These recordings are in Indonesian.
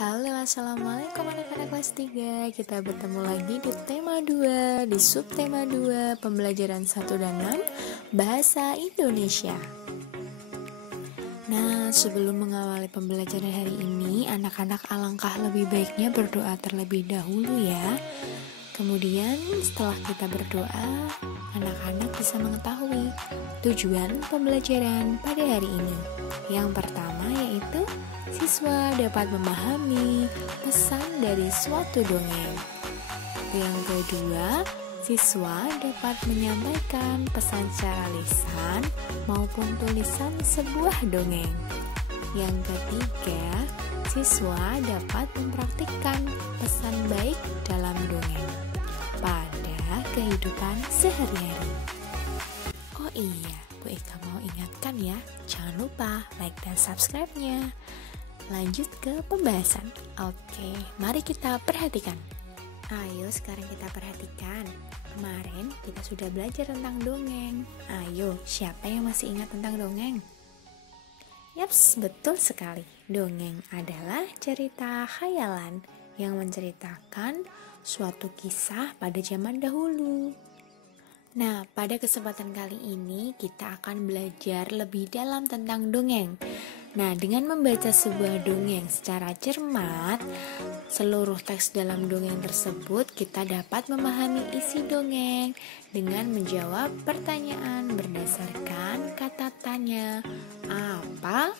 Halo, assalamualaikum anak-anak kelas 3. Kita bertemu lagi di tema 2, di subtema 2, pembelajaran 1 dan 6, Bahasa Indonesia. Nah, sebelum mengawali pembelajaran hari ini, anak-anak alangkah lebih baiknya berdoa terlebih dahulu ya. Kemudian setelah kita berdoa, anak-anak bisa mengetahui tujuan pembelajaran pada hari ini. Yang pertama yaitu siswa dapat memahami pesan dari suatu dongeng. Yang kedua, siswa dapat menyampaikan pesan secara lisan maupun tulisan sebuah dongeng. Yang ketiga, siswa dapat mempraktikkan pesan baik dalam dongeng pada kehidupan sehari-hari. Oh iya, Bu Eka mau ingatkan ya, jangan lupa like dan subscribe-nya. Lanjut ke pembahasan. Oke, mari kita perhatikan. Ayo sekarang kita perhatikan. Kemarin kita sudah belajar tentang dongeng. Ayo, siapa yang masih ingat tentang dongeng? Yaps, betul sekali. Dongeng adalah cerita khayalan yang menceritakan suatu kisah pada zaman dahulu. Nah, pada kesempatan kali ini kita akan belajar lebih dalam tentang dongeng. Nah, dengan membaca sebuah dongeng secara cermat, seluruh teks dalam dongeng tersebut kita dapat memahami isi dongeng dengan menjawab pertanyaan berdasarkan kata tanya. Apa,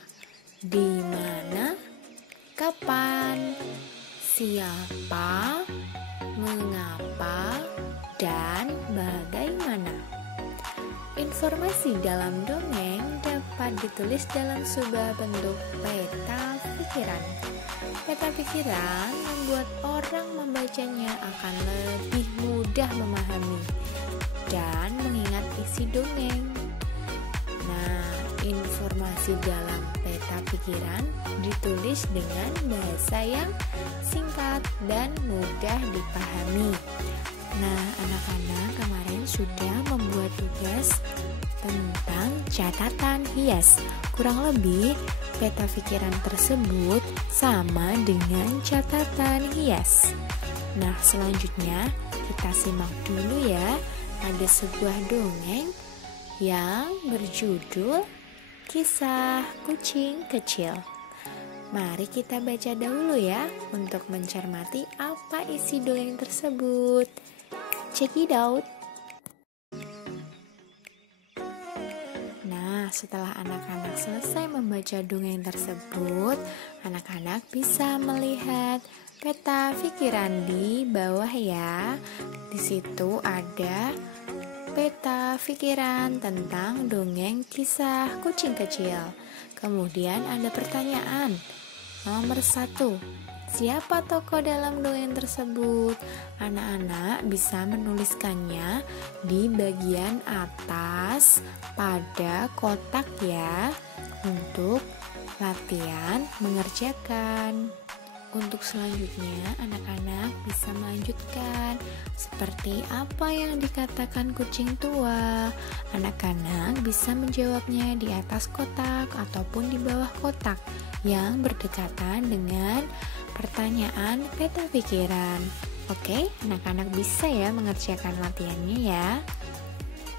di mana, kapan, siapa, mengapa, dan bagaimana. Informasi dalam dongeng dapat ditulis dalam sebuah bentuk peta pikiran. Peta pikiran membuat orang membacanya akan lebih mudah memahami dan mengingat isi dongeng. Nah, informasi dalam peta pikiran ditulis dengan bahasa yang singkat dan mudah dipahami. Nah, anak-anak kemarin sudah membuat tugas tentang catatan hias. Kurang lebih peta pikiran tersebut sama dengan catatan hias. Nah, selanjutnya kita simak dulu ya. Ada sebuah dongeng yang berjudul Kisah Kucing Kecil. Mari kita baca dahulu ya untuk mencermati apa isi dongeng tersebut. Check it out. Nah, setelah anak-anak selesai membaca dongeng tersebut, anak-anak bisa melihat peta pikiran di bawah ya. Di situ ada peta pikiran tentang dongeng Kisah Kucing Kecil. Kemudian ada pertanyaan. Nomor 1. Siapa tokoh dalam dongeng tersebut? Anak-anak bisa menuliskannya di bagian atas pada kotak ya, untuk latihan mengerjakan. Untuk selanjutnya, anak-anak bisa melanjutkan seperti apa yang dikatakan kucing tua. Anak-anak bisa menjawabnya di atas kotak ataupun di bawah kotak yang berdekatan dengan pertanyaan peta pikiran. Oke, anak-anak bisa ya mengerjakan latihannya ya.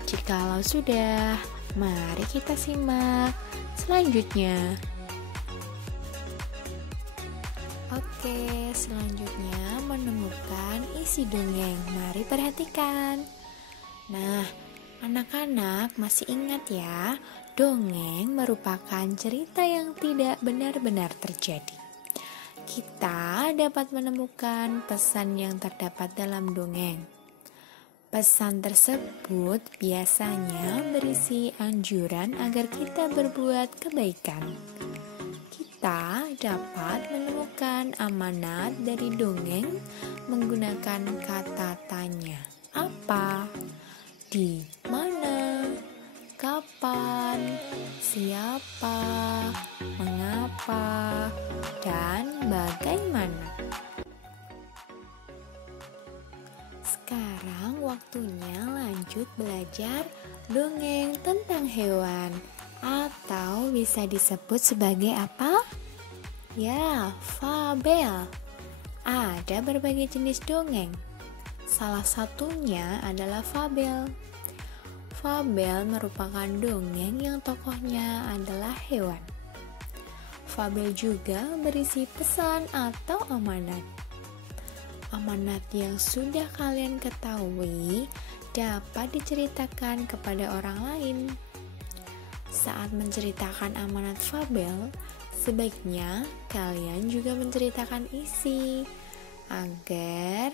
Jikalau sudah, mari kita simak selanjutnya. Oke, selanjutnya menemukan isi dongeng. Mari perhatikan. Nah, anak-anak masih ingat ya, dongeng merupakan cerita yang tidak benar-benar terjadi. Kita dapat menemukan pesan yang terdapat dalam dongeng. Pesan tersebut biasanya berisi anjuran agar kita berbuat kebaikan. Kita dapat menemukan amanat dari dongeng menggunakan kata tanya. Apa, di mana, kapan, siapa, mengapa, dan bagaimana. Sekarang waktunya lanjut belajar dongeng tentang hewan, atau bisa disebut sebagai apa? Ya, fabel. Ada berbagai jenis dongeng. Salah satunya adalah fabel. Fabel merupakan dongeng yang tokohnya adalah hewan. Fabel juga berisi pesan atau amanat. Amanat yang sudah kalian ketahui dapat diceritakan kepada orang lain. Saat menceritakan amanat fabel, sebaiknya kalian juga menceritakan isi agar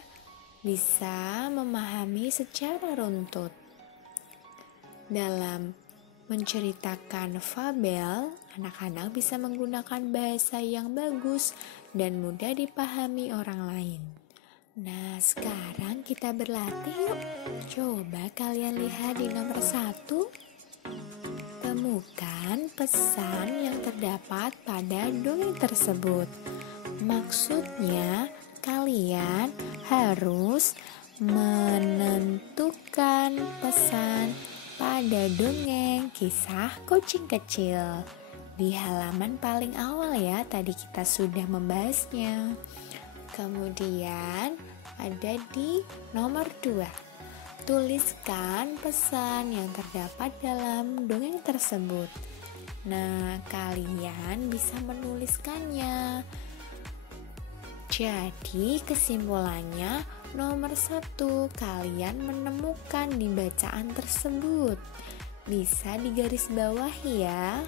bisa memahami secara runtut. Dalam menceritakan fabel, anak-anak bisa menggunakan bahasa yang bagus dan mudah dipahami orang lain. Nah, sekarang kita berlatih yuk. Coba kalian lihat di nomor 1. Temukan pesan yang terdapat pada dongeng tersebut. Maksudnya, kalian harus menentukan pesan pada dongeng kisah kucing kecil. Di halaman paling awal ya, tadi kita sudah membahasnya. Kemudian ada di nomor 2. Tuliskan pesan yang terdapat dalam dongeng tersebut. Nah, kalian bisa menuliskannya. Jadi kesimpulannya, nomor 1, kalian menemukan di bacaan tersebut. Bisa digarisbawahi ya.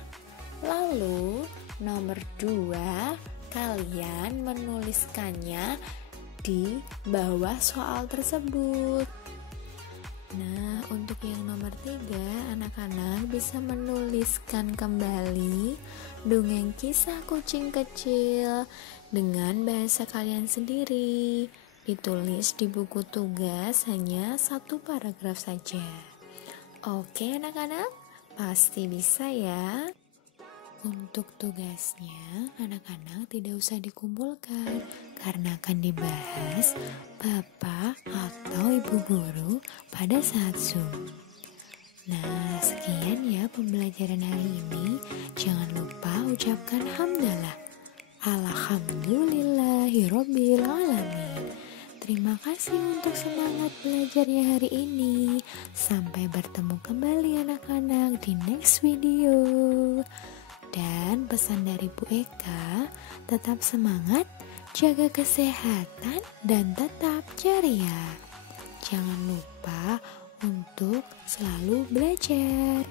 Lalu nomor 2, kalian menuliskannya di bawah soal tersebut. Nah, untuk yang nomor 3, anak-anak bisa menuliskan kembali dongeng kisah kucing kecil dengan bahasa kalian sendiri. Ditulis di buku tugas hanya 1 paragraf saja. Oke anak-anak, pasti bisa ya. Untuk tugasnya, anak-anak tidak usah dikumpulkan karena akan dibahas Bapak atau Ibu Guru pada saat Zoom. Nah, sekian ya pembelajaran hari ini. Jangan lupa ucapkan hamdalah. Alhamdulillahirabbil alamin. Terima kasih untuk semangat belajarnya hari ini. Sampai bertemu kembali anak-anak di next video. Dan pesan dari Bu Eka, tetap semangat, jaga kesehatan, dan tetap ceria. Jangan lupa untuk selalu belajar.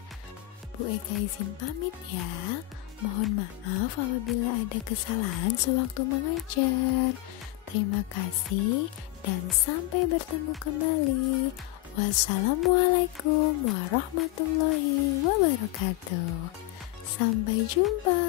Bu Eka izin pamit ya. Mohon maaf apabila ada kesalahan sewaktu mengajar. Terima kasih dan sampai bertemu kembali. Wassalamualaikum warahmatullahi wabarakatuh. Sampai jumpa.